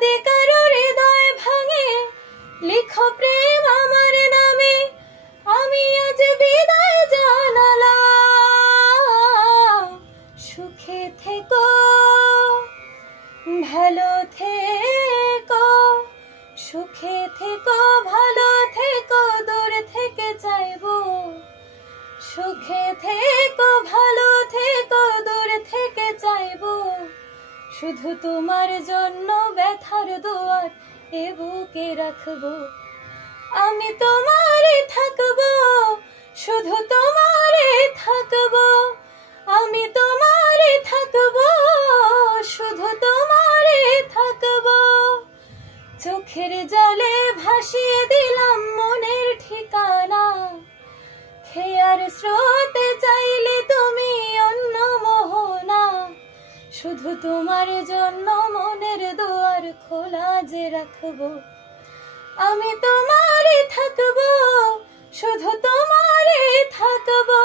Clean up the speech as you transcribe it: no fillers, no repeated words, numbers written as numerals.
যদি কারো হৃদয় ভাঙে লিখো প্রেম আমার নামে, আমি আজ বিদায় জানালাম। সুখে থেকো, ভালো থেকো, সুখে থেকো, ভালো থেকো, দূর থেকে চাইবো। সুখে থেকো, ভালো থেকো, দূর থেকে চাইবো। শুধু তোমার জন্য ব্যথার দুয়ার এ বুকে রাখবো। আমি তোমারে থাকবো, শুধু তোমারে থাকবো। আমি তোমারে থাকবো, শুধু তোমারে থাকবো। চোখের জলে ভাসিয়ে দিলাম মনের ঠিকানা, খেয়ার স্রোতে চাইলে তুমি অন্য মোহনা। শুধু তোমার জন্য মনের দুয়ার খোলা যে রাখবো। আমি তোমারে থাকবো, শুধু তোমারে থাকবো।